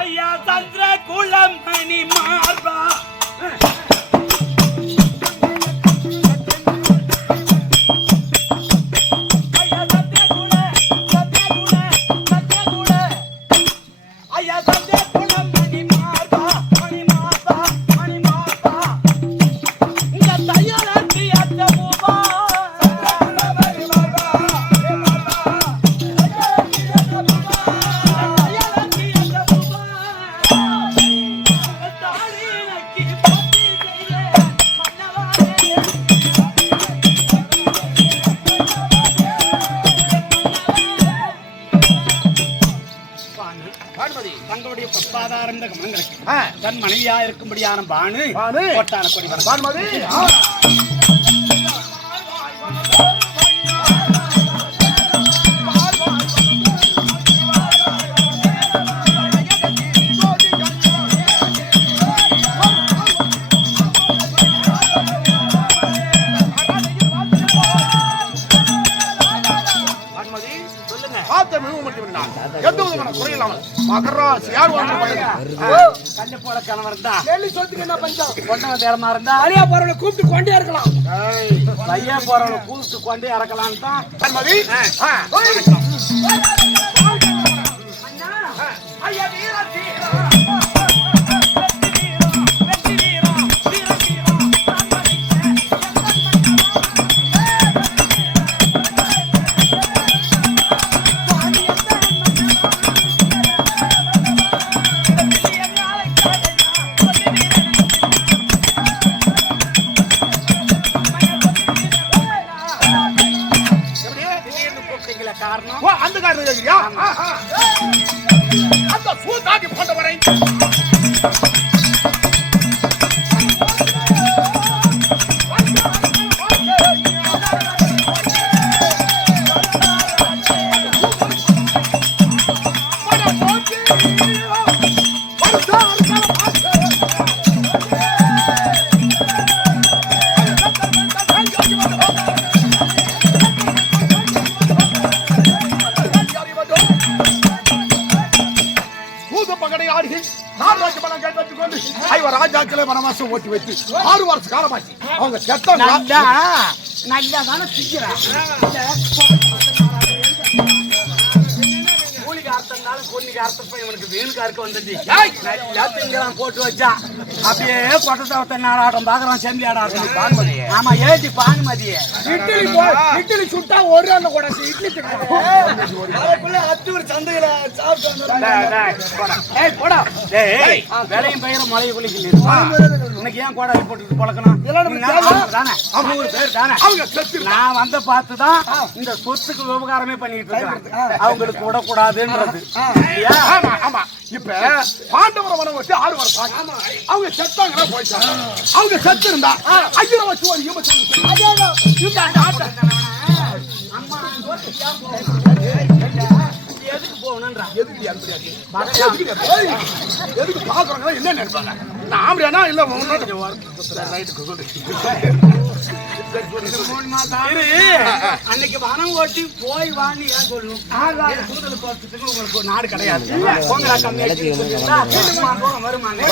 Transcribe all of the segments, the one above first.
ஐயா சந்திர குளம் மணி மார்பா தங்களுடைய பப்பாதாரந்த கமங்களுக்கு தன் மனைவியா இருக்கும்படியான பானு கோட்டான கொடி பானுமதி மகராசி யார் கண்ண போல கணவர் இருந்தா என்ன பஞ்சம் கொண்டவ தேரமா இருந்தா அழியா போறவளை கூப்பிட்டு கொண்டே இருக்கலாம் ஐயா போறவளை கூப்பிட்டு கொண்டே இறக்கலாம் தான் அந்த காரணம் அந்த சூதாடி போட்டவரை ராஜாக்களே வனவாசம் ஓட்டி வைத்து 6 வருஷ காலமாச்சு. அவங்க செத்தாங்க. நல்லா தானே திங்கிறான். கூலிக்கு அர்த்தம்னால பொண்ணுக்கு அர்த்தம் இவனுக்கு வேணுக்கு அறுக்க வந்துச்சு. நல்லா திங்கிறான் போட்டு வச்சா அப்படியே கொட்டத்தை நாடாட்டம் பாக்குறான். செம்பி ஆடாட்டம் பானுமதி. ஆமா ஏஜி பானுமதி. இட்லி சுட்டா ஒரு அண்ணன் கூட இட்லி அதுக்குள்ள 10 ஒரு சந்தையில போடா விலையும் பயிர மழையை குளிக்கல உனக்கு ஏன் கோடாலி போட்டு பழக்கணும் தானே பேர் தானே நான் வந்த பார்த்துதான் இந்த சொத்துக்கு விவகாரமே பண்ணிட்டு இருக்கேன். அவங்களுக்கு விடக்கூடாதுன்றது. ஆமா இப்ப பாண்டவர வனம் வச்சு 6 வருஷம் அவங்க செத்தாங்கன்னா போயிட்டாங்க. அவங்க செத்து இருந்தா 5 வச்சு ஒரு எதுக்கு போகணும்ன்றா எதுக்கு பாக்குறாங்க என்ன நினைப்பாங்க? நான் ஆம்படியானா இல்ல அன்னைக்கு வனம் ஓட்டி போய் வாங்கி ஏன் சொல்லணும்? கூடுதல் போறதுக்கு உங்களுக்கு நாடு கிடையாது. வருமாங்க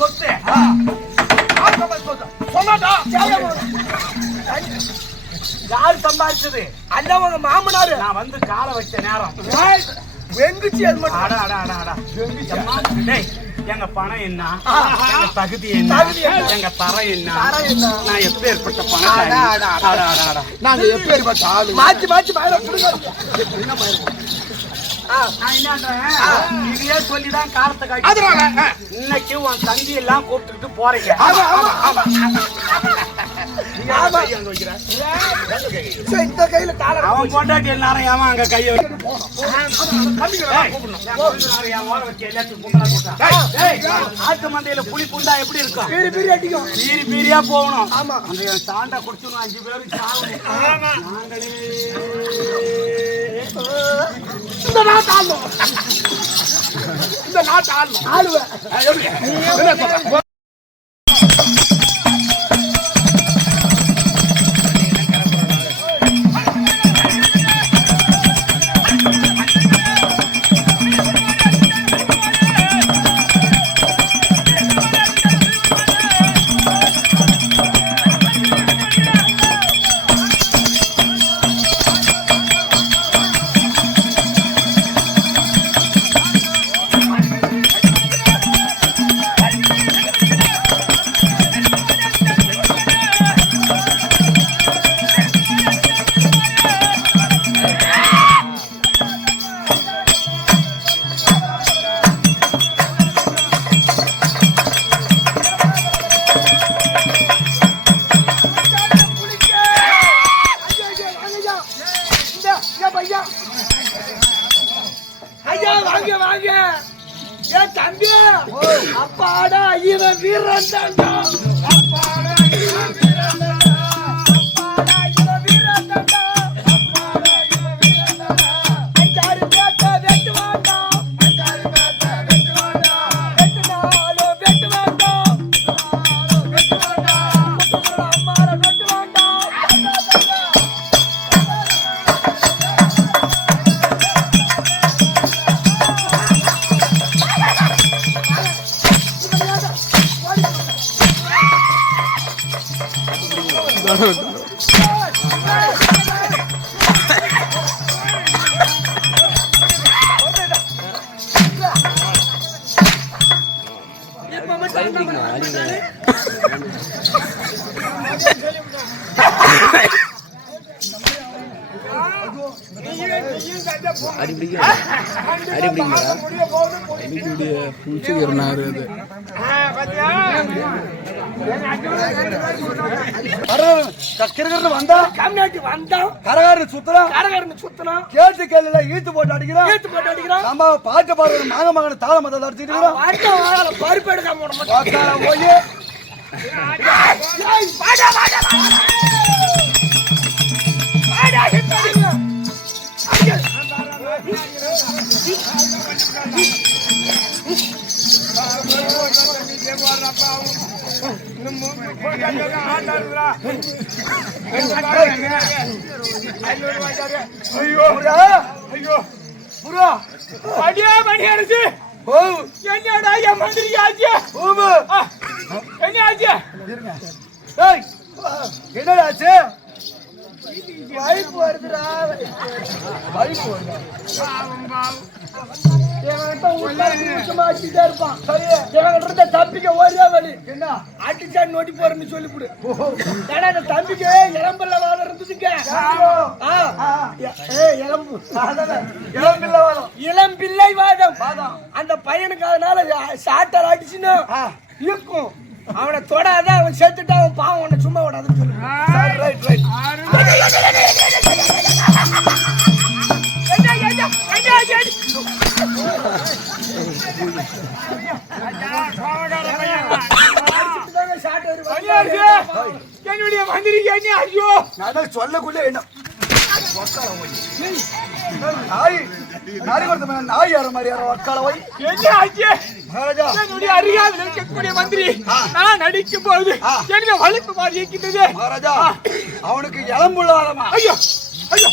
சொத்து யாரு சம்பாதிச்சது? அல்ல உங்க மாமனாரு. நான் வந்து காலை வச்ச நேரம் வெங்குச்சு. அது மட்டும் எங்க பணம் என்ன, எங்க தகுதி என்ன, எங்க தரம் என்ன, நான் எப்பேற்பட்ட பணம், நாங்க எப்பேற்பட்ட ஆளு மாத்தி மாத்தி நான் என்னன்றேன் இதையே சொல்லிதான் காலத்தை காட்டி இன்னைக்கு உன் தந்தி எல்லாம் கூப்பிட்டு போறீங்க. அவன் பொண்டாட்டி எல்லாரும் ஏமா அங்க கைய ஆட்டு மந்தையில புளி புண்டா எப்படி இருக்கும்? பீரி பீரியா போகணும். அந்த சாண்டா குடிச்சு 5 பேருக்கு நாங்களே இந்த நாட்டை ஆளணும். ஆளுவேன். எப்படி? என்ன சொல்ற? ஐயா வாங்க வாங்க. ஏன் தம்பி அப்பாடா இவன் வீரன் தாண்டா. அப்பாடா இவன் வீரன் தாண்டா. அப்பாடா இவன் வீரன் தாண்டா. அப்பாடா இவன் வீரன் தாண்டா. அஞ்சாறு பேட்ட வெட்டு வாண்டா. அஞ்சாறு பேட்ட வெட்டு வாண்டா. வெட்டுனாலோ வெட்டு வாண்டா. வெட்டு வாண்டா. முத்துக்குள்ள அம்மார வெட்டு வாண்டா. வந்தா கம்நாட்டி வந்தான். கரகாரன் சுத்துறான். கரகரன்னு சுத்தணும். கேட்டு கேள்வியில ஈத்து போட்டு அடிக்கிறான். ஏத்து போட்டு அடிக்கிறான். நம்ம பாட்டு பாடுற மக மகன தாள மத அடிச்சுட்டு வாட்ட வாழ பருப்பு எடுக்காம விட மாட்டான். போய் வாடா வாடா வாடா ஹிப்படிங்க. ஐயோ ஐயோ புரா அடியா மணி அரசு. ஓ என்னடா என் மந்திரி ஆச்சு. ஓம என்ன ஆச்சு? ஏய் என்னடா ஆச்சு? வைப்பு வருதுடா. வைப்பு வருதா? இவன்கிட்ட உள்ள அடிச்சுட்டே இருப்பான். இவன்கிட்ட இருந்த தம்பிக்கு ஒரே வழி என்ன அடிச்சா நொடி போறேன்னு சொல்லிவிடு. ஏன்னா இந்த தம்பிக்கு இளம்பல்ல வாழ இருந்ததுங்க. இளம்பு இளம் பிள்ளை வாதம். அந்த பையனுக்கு அதனால சாட்டர் அடிச்சுன்னா இருக்கும். அவனை தொடாத, அவன் சேர்த்துட்டு அவன் பாவம் உன்னை சும்மா விடாதுன்னு சொல்லு. ரைட் ரைட் என்னுடைய மந்திரிக்கு என்ன ஐயோ நான் சொல்லக்குள்ள என்ன நாய் நாரி கொடுத்த நாய் யார மாதிரி யாரோ அக்காளவை என்ன ஆச்சு? மகாராஜா என்னுடைய அறியாமல் இருக்கக்கூடிய மந்திரி நான் நடிக்கும் போது என்ன வலிப்பு மாதிரி இருக்கின்றது. மகாராஜா அவனுக்கு இளம்புள்ள ஆழமா. ஐயோ ஐயோ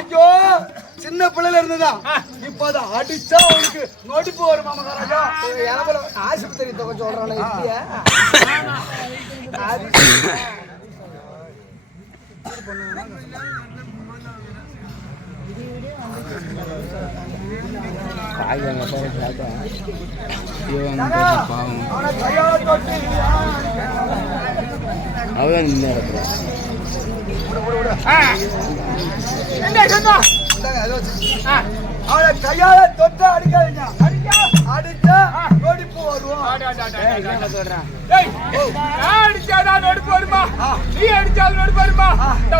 ஐயோ சின்ன பிள்ளைல இருந்ததா இப்ப அதை அடிச்சா அவனுக்கு நொடிப்பு வருமா மகாராஜா? ஆஸ்பத்திரி தொகை சொல்றாங்க. அவனை கையால தொட்டு அடிக்காதீங்க. அடிச்சா நொடிப்பு வருவோம். அடிச்சாதான் நொடிப்பு வருமா? நீ அடிச்சாலும் நொடிப்பு வருமா?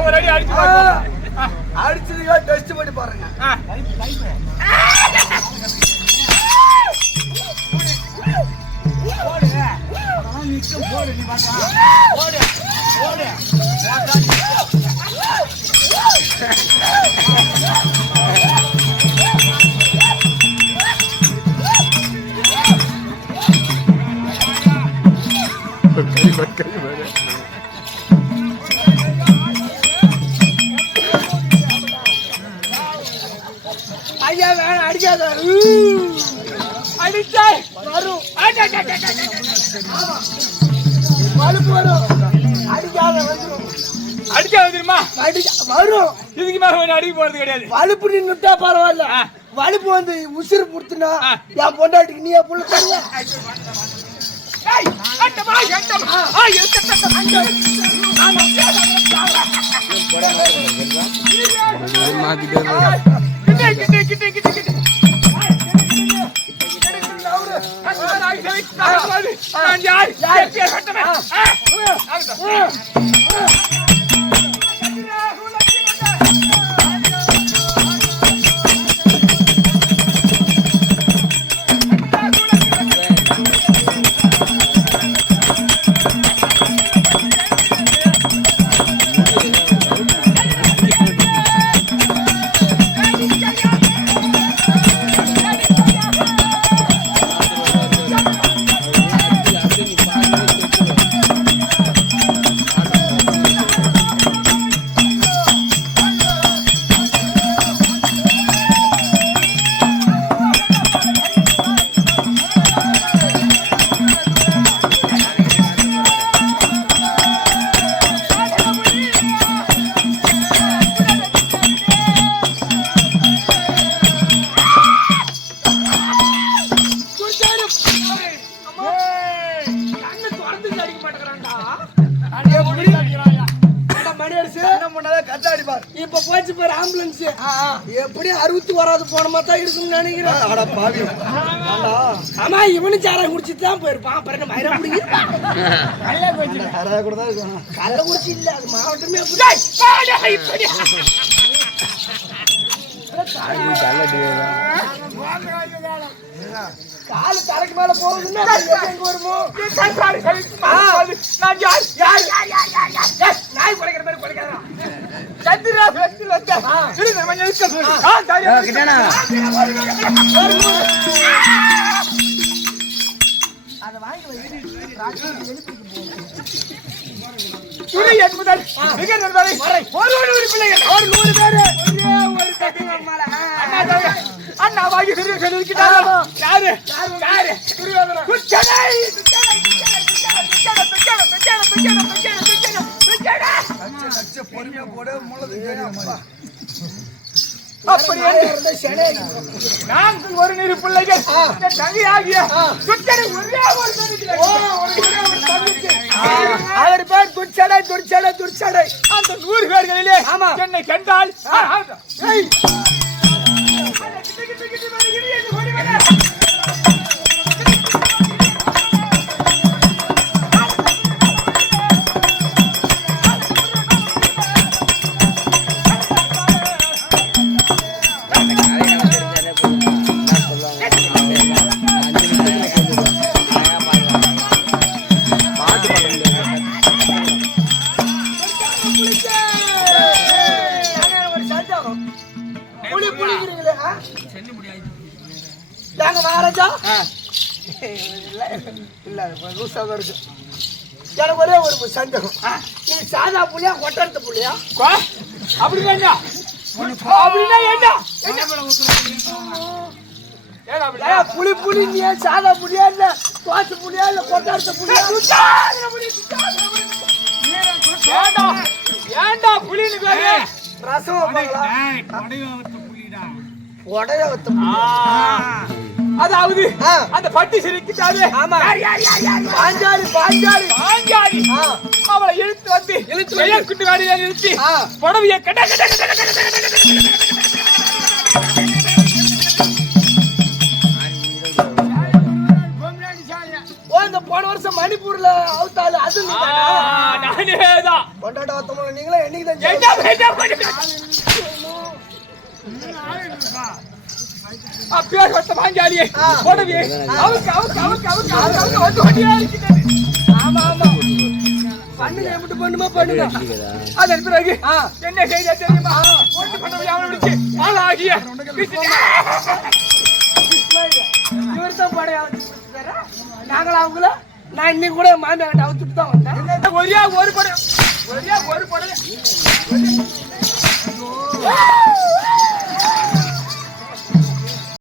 ஒரு அடி அடிச்சு அடிச்சதுக்கா டெஸ்ட் பண்ணி பாருங்க. போடு ஐயா வேணாம் அடிக்காத அடிச்சா வரும் வலுப்பு வரும் அடிக்காத வந்துடும் அடிச்சா தெரியுமா வரும் இதுக்கு மேல அடிக்க போறது கிடையாது வலுப்பு நின்னுட்டா பரவாயில்ல வலுப்பு வந்து உசுறு புடுத்துனா என் பொண்டாட்டிக்கு நீ புள்ள தருவ இப்ப போச்சு பாரு ஆம்புலன்ஸ் எப்படி 60 வராது போன மாதிரி தான் இருக்குன்னு நினைக்கிறேன். ஆமா இவனு சாரா குடிச்சிட்டு தான் போயிருப்பான். அப்புறம் என்ன மயிரா குடிங்க கள்ள குடிச்சு இல்ல அது மாவட்டமே காலு தரைக்கு மேல போகுதுன்னா எங்க வருமோ நாய் குறைக்கிற மாதிரி குறைக்காதான் அதை வாங்கி துணி என்பதால் மிக நண்பரை ஒரு பிள்ளைகள் ஒரு 100 பேரு அண்ணா வாங்கி இருக்கிறாரோ யாரு பொறுமையா போட அப்படி நான்கு ஒரு நீர் பிள்ளைகள் தங்கியாகிய அவர் பேர் துர்ச்சடை அந்த 100 பேர்களிலே என்னை கண்டால் எனக்கு ஒரே ஒரு சந்தேகம். நீ சாதா புள்ளியா கொட்டரத்து புள்ளியா? அப்படின்னா என்ன? புளி நீ சாதா புள்ளியா இல்ல தோசை புள்ளியா இல்ல கொட்டரத்து புள்ளியா? ஏண்டா புளின்னு ரசம் அதாவது அந்த பட்டி சிரிக்கிட்டாரு அவளை இழுத்து வந்து குட்டி வாடியா நிறுத்தி புடவைய கட்ட இந்த போன வருஷம் மணிப்பூர்ல அவுத்தாலு அது நானேதான் கொண்டாட்ட வத்தவங்க நீங்களே என்னைக்கு பேர் வட்ட வாங்கியாலியே போடவே அவருக்கு வந்து வண்டியா இருக்கிறது. ஆமா பண்ணுங்க எப்படி பண்ணுமா பண்ணுங்க அதன் பிறகு ஆ. என்ன செய்த தெரியுமா ஒன்று பண்ண யாவனுக்கு ஆளாகிய இவர் தான் படையா நாங்களா அவங்கள நான் இன்னைக்கு கூட மாமியார்கிட்ட அவுத்துட்டு தான் வந்தேன் ஒரே ஒரு படம்